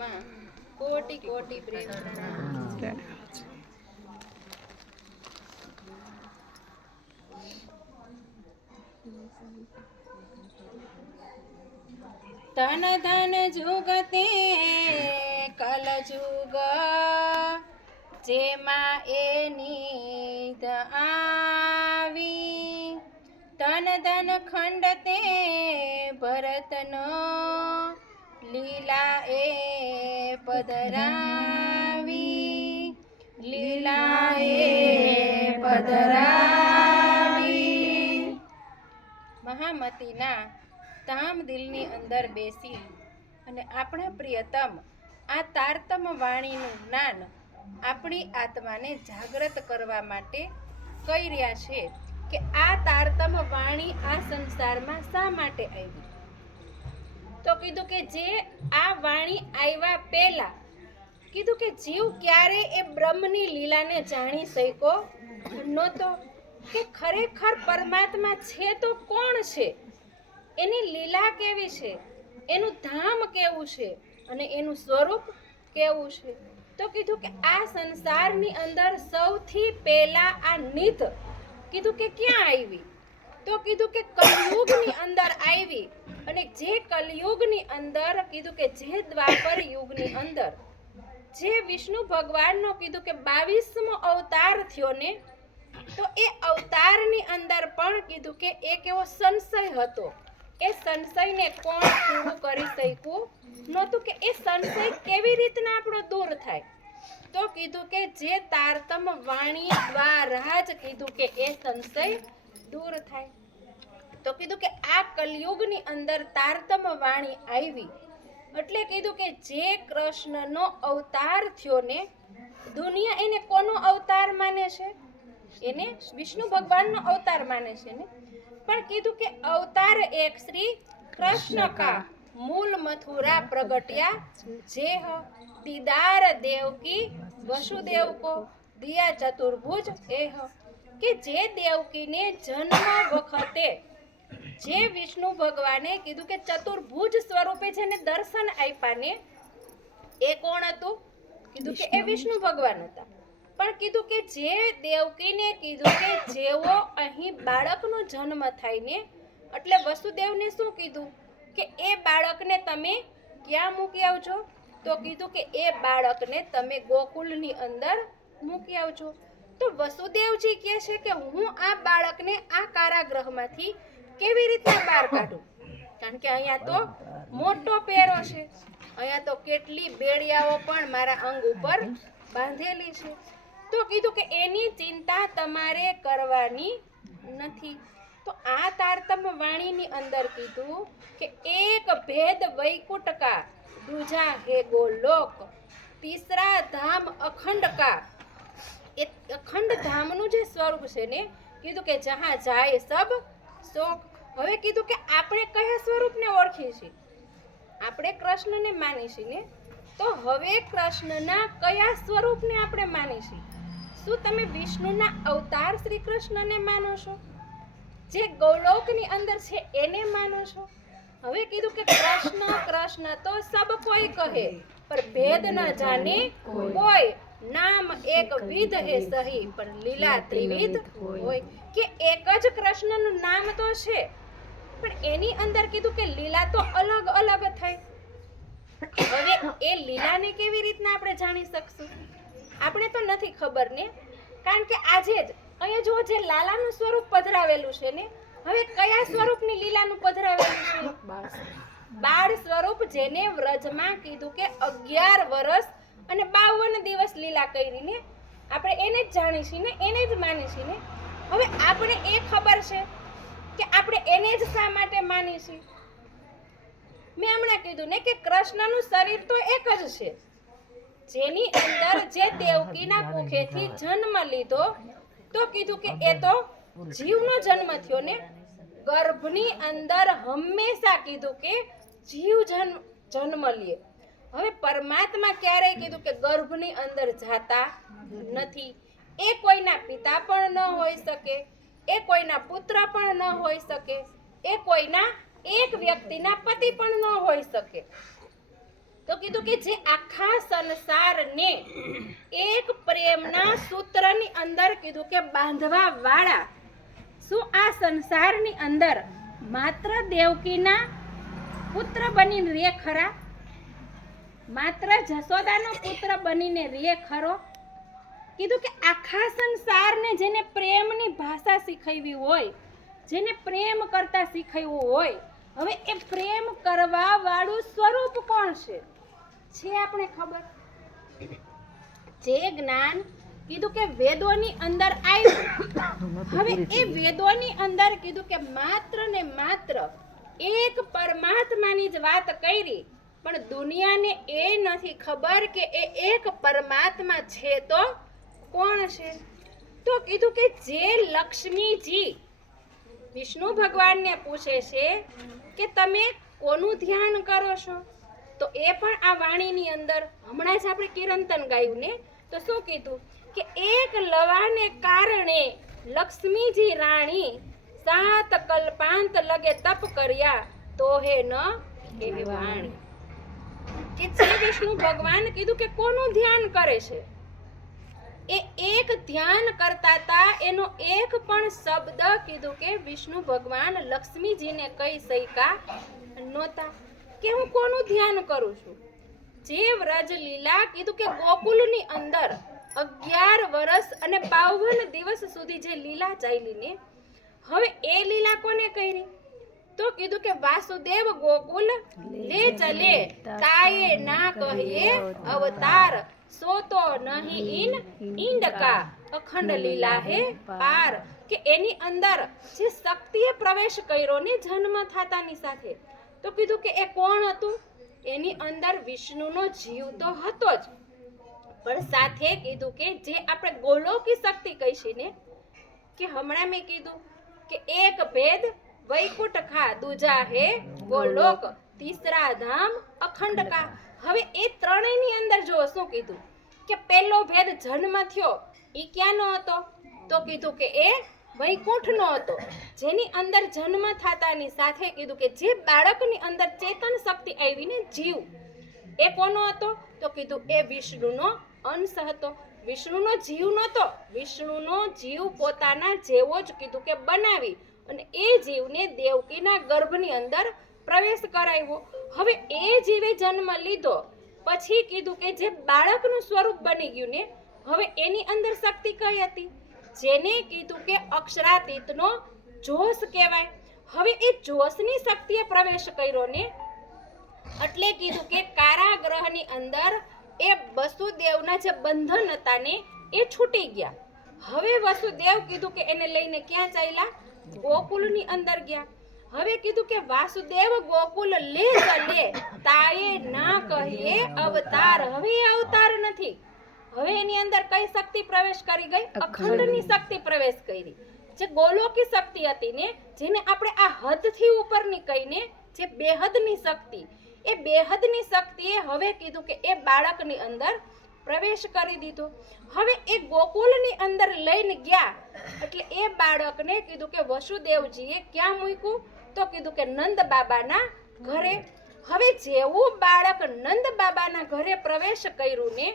ચરણોમાં કોટી કોટી પ્રેમ પ્રણામ. ધન ધન જુગતે કલજુગ જેમાં એની આવી, ધન ધન ખંડતે ભરતનો લીલા એ પધરાવી, લીલા એ પધરાવી. મહામતીના તામ દિલની અંદર બેસી અને આપણા પ્રિયતમ આ તારતમ વાણીનું જ્ઞાન આપણી આત્માને જાગૃત કરવા માટે કહી રહ્યા છે કે આ તારતમ વાણી આ સંસારમાં શા માટે આવી. તો કીધું કે જે આ વાણી આવ્યા પહેલા કીધું કે જીવ ક્યારે એ બ્રહ્મની લીલાને જાણી શક્યો નહોતો કે ખરેખર પરમાત્મા છે તો કોણ છે, એની લીલા કેવી છે, એનું ધામ કેવું છે અને એનું સ્વરૂપ કેવું છે. તો કીધું કે આ સંસારની અંદર સૌથી પહેલા આ નિધ કીધું કે ક્યાં આવી. તો કીધું કે કલયુગની અંદર આવી. અને જે કલયુગની અંદર કીધું કે જે દ્વાપર યુગની અંદર જે વિષ્ણુ ભગવાનનો કીધું કે 22મો અવતાર થયો ને, તો એ અવતારની અંદર પણ કીધું કે એક એવો સંશય હતો. એ સંશયને કોણ પૂરું કરી શક્યું નહોતું કે એ સંશય કેવી રીતના આપણો દૂર થાય. તો કીધું કે જે તારતમ વાણી દ્વારા જ કીધું કે એ સંશય દૂર થાય. તો કીધું કે આ કલયુગની અંદર તારતમ વાણી આવી એટલે કીધું કે જે કૃષ્ણનો અવતાર થયો ને, દુનિયા એને કોનો અવતાર માને છે, એને વિષ્ણુ ભગવાનનો અવતાર માને છે ને. પણ કીધું કે અવતાર એક શ્રી કૃષ્ણ કા મૂલ મથુરા પ્રગટ્યા જેહ દીદાર દેવકી વસુદેવ કો દિયા ચતુર્ભુજ એહ. કે જે દેવકીને જન્મ વખતે જે વિષ્ણુ ભગવાને કીધું કે ચતુર્ભુજ સ્વરૂપે જેને દર્શન આપ્યા ને, એ કોણ હતું. કીધું કે એ વિષ્ણુ ભગવાન હતા. પણ કીધું કે જે દેવકીને કીધું કે જેવો અહીં બાળકનો જન્મ થાય ને, એટલે વસુદેવને શું કીધું કે એ બાળકને તમે ક્યાં મૂકી આવજો. તો કીધું કે એ બાળકને તમે ગોકુળની અંદર મૂકી આવજો. તો વસુદેવજી કહે છે કે હું આ બાળકને આ કારાગૃહમાંથી કેવી રીતના બહાર કાઢું, કારણ કે અહીંયા તો મોટો પહેરો છે, અહીંયા તો કેટલી બેડિયાઓ પણ મારા અંગ ઉપર બાંધેલી છે. તો કીધું કે એની ચિંતા તમારે કરવાની નથી. તો આ તારતમ વાણીની અંદર કીધું કે એક ભેદ વૈકુંઠ કા, દૂજા હે ગોલોક, તીસરા ધામ અખંડ કા. એ અખંડ ધામનું જે સ્વરૂપ છે ને, કીધું કે જહાં જાય સબ શોક. હવે કીધું કે આપણે કયા સ્વરૂપને ઓળખીએ છીએ, આપણે કૃષ્ણને માની છીએ ને. તો હવે કૃષ્ણના કયા સ્વરૂપને આપણે માની છીએ. શું તમે વિષ્ણુના અવતાર શ્રી કૃષ્ણને માનો છો, જે ગૌલોકની અંદર છે એને માનો છો. હવે કીધું કે કૃષ્ણ કૃષ્ણ તો સબ કોઈ કહે પર ભેદ ન જાને કોઈ, નામ એક વિધ હે સહી પણ લીલા ત્રિવિધ હોય. કે એક જ કૃષ્ણનું નામ તો છે, પણ એની અંદર કીધું કે લીલા તો અલગ અલગ થાય. હવે એ લીલાને કેવી રીતના આપણે જાણી શકશું, આપણે તો નથી ખબર ને. કારણ કે આજે જ અહીંયા જો જે લાલાનું સ્વરૂપ પધરાવેલું છે ને, હવે કયા સ્વરૂપની લીલાનું પધરાવેલું છે, બાળ સ્વરૂપ, જેને વ્રજમાં કીધું કે 11 વર્ષ અને 52 દિવસ લીલા કરી ને, આપણે એને જ જાણીશું ને, એને જ માનીશું ને. હવે આપણે એ ખબર છે કે આપણે એને જ શા માટે માનીશું. મેં હમણાં કીધું ને કે કૃષ્ણનું શરીર તો એક જ છે, જેની અંદર જે દેવકીના કુખેથી જન્મ લીધો. તો કીધું કે એ તો જીવનો જન્મ થયો ને, ગર્ભની અંદર હંમેશા કીધું કે જીવ જન્મ લે. હવે પરમાત્મા ક્યારેય કીધું કે ગર્ભની અંદર જાતા નથી. એ કોઈના પિતા પણ ન હોઈ શકે, એ કોઈના પુત્ર પણ ન હોઈ શકે, એ કોઈના એક વ્યક્તિના પતિ પણ ન હોઈ શકે. તો કીધું કે જે આખા સંસારને એક પ્રેમના સૂત્રની અંદર કીધું કે બાંધવા વાળા, શું આ સંસારની અંદર માત્ર દેવકીના પુત્ર બનીને રે ખરા? માત્ર જશોદાનો પુત્ર બનીને રે ખરો? કીધું કે આખા સંસારને જેને પ્રેમની ભાષા શીખવી હોય, જેને પ્રેમ કરતા શીખવ્યું હોય, હવે એ પ્રેમ કરવા વાળું સ્વરૂપ કોણ છે આપણે ખબર? જે જ્ઞાન કીધું કે વેદોની અંદર આવ્યું, હવે એ વેદોની અંદર કીધું કે માત્ર ને માત્ર એક પરમાત્માની જ વાત કરી, પણ દુનિયાને એ નથી ખબર કે એ એક પરમાત્મા છે તો કોણ છે? તો કીધું કે જે લક્ષ્મીજી વિષ્ણુ ભગવાનને પૂછે છે કે તમે કોનું ધ્યાન કરો છો, તો એ પણ આ વાણીની અંદર હમણાં જ આપણે કિરંતન ગાયું ને, તો શું કીધું કે એક લવાને કારણે લક્ષ્મીજી રાણી 7 કલ્પાંત લગે તપ કર્યા તો હે ન કહેવાણી. કે જે વિષ્ણુ ભગવાન કીધું કે કોનું ધ્યાન કરે છે, એ એક ધ્યાન કરતા હતા, એનો એક પણ શબ્દ કીધું કે વિષ્ણુ ભગવાન લક્ષ્મીજીને કહી શક્યા નહોતા કે હું કોનું ધ્યાન કરું છું. જે વ્રજ લીલા કીધું કે ગોકુલની અંદર 11 વર્ષ અને 52 દિવસ સુધી જે લીલા ચાલી ને, હવે એ લીલા કોને કરી? તો કીધું કે વાસુદેવ ગોકુલ લે ચલે તાયે ના કહીએ અવતાર, સોતો નહીં ઇંડકા અખંડ લીલા હે પાર. કે એની અંદર જે શક્તિએ પ્રવેશ કર્યો ને જન્મ થતાની સાથે, તો કીધું કે એ કોણ હતું? એની અંદર વિષ્ણુનો જીવ તો હતો જ, પણ સાથે કીધું કે જે આપણે ગોલોકી શક્તિ કહીશી ને, કે હમણાં મેં કીધું કે એક ભેદ વૈકુંઠ ખા, દૂજા હે ગોલોક, તીસરા ધામ અખંડ કા. હવે એ ત્રણેયની અંદર જો શું કીધું કે પહેલો ભેદ જન્મ થયો એ ક્યાંનો હતો? તો કીધું કે એ વૈકુંઠનો હતો, જેની અંદર જન્મ થતાની સાથે કીધું કે જે બાળકની અંદર ચેતન શક્તિ આવીને જીવ, એ કોનો હતો? તો કીધું એ વિષ્ણુનો અંશ હતો. વિષ્ણુનો જીવ નહોતો, વિષ્ણુનો જીવ પોતાના જેવો જ કીધું કે બનાવી અને એ જીવને દેવકીના ગર્ભની અંદર પ્રવેશ કરાવ્યો. હવે એ જીવે જન્મ લીધો પછી કીધું કે જે બાળકનું સ્વરૂપ બની ગયું ને, હવે એની અંદર શક્તિ કઈ હતી? જેને કીધું કે અક્ષરાતીતનો જોશ કહેવાય. હવે એ જોશની શક્તિએ પ્રવેશ કર્યો ને, એટલે કીધું કે કારાગૃહની અંદર એ વસુદેવના જે બંધન હતા ને એ છૂટી ગયા. હવે વસુદેવ કીધું કે એને લઈને ક્યાં ચાલ્યા? ગોકુલની અંદર ગયા. હવે કીધું કે વાસુદેવ ગોકુલ લે ચલે તાયે ના કહીએ અવતાર. હવે એ અવતાર નથી, હવે એની અંદર કઈ શક્તિ પ્રવેશ કરી ગઈ? અખંડની શક્તિ પ્રવેશ કરી. જે ગોલોકી શક્તિ હતી ને, જેને આપણે આ હદથી ઉપરની કહીને જે બેહદની શક્તિ, એ બેહદની શક્તિએ હવે કીધું કે એ બાળકની અંદર પ્રવેશ કરી દીધો. હવે એ ગોકુલની અંદર લઈને ગયા, એટલે એ બાળકને કીધું કે વસુદેવજીએ ક્યાં મૂક્યું? તો કીધું કે નંદ બાબાના ઘરે. હવે જેવું બાળક નંદ બાબાના ઘરે પ્રવેશ કર્યું ને,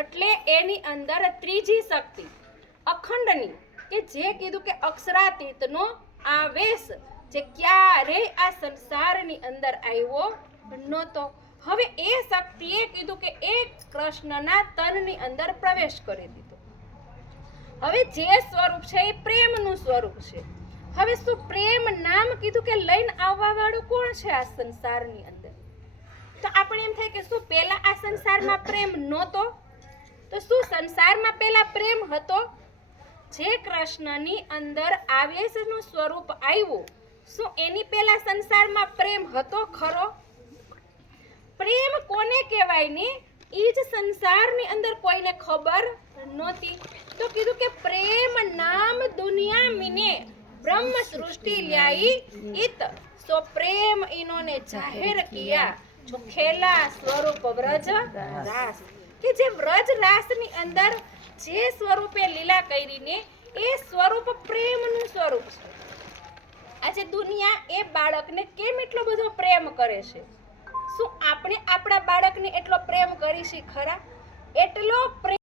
એટલે એની અંદર ત્રીજી શક્તિ અખંડની, કે જે કીધું કે અક્ષરાતીતનો આવેશ, જે ક્યારેય આ સંસારની અંદર આવ્યો નહોતો. હવે એ શક્તિએ કીધું કે એ કૃષ્ણના તનની અંદર પ્રવેશ કરી દીધો. હવે જે સ્વરૂપ છે એ પ્રેમનું સ્વરૂપ છે. હવે શું પ્રેમ નામ કીધું કે લઈને આવવા વાળું કોણ છે આ સંસારની અંદર? તો આપણે એમ થાય કે શું પહેલા આ સંસારમાં પ્રેમ નહોતો? તો શું સંસારમાં પહેલા પ્રેમ હતો? જે કૃષ્ણની અંદર આવેશનું સ્વરૂપ આવ્યું, શું એની પહેલા સંસારમાં પ્રેમ હતો ખરો? પ્રેમ કોને કહેવાય ને એ જ સંસારની અંદર કોઈને ખબર નહોતી. તો કીધું કે પ્રેમ નામ દુનિયા મીને બ્રહ્મ સૃષ્ટિ લ્યાઈ ઇત, સો પ્રેમ ઇનોને જાહેર કિયા જો ખેલા સ્વરૂપ વ્રજ રાસ. કે જે વ્રજ રાસની અંદર જે સ્વરૂપે લીલા કરીને એ સ્વરૂપ પ્રેમનું સ્વરૂપ છે. આજે દુનિયા એ બાળકને કેમ એટલો બધો પ્રેમ કરે છે? શું આપણે આપણા બાળકને એટલો પ્રેમ કરીશી ખરા? એટલો પ્રેમ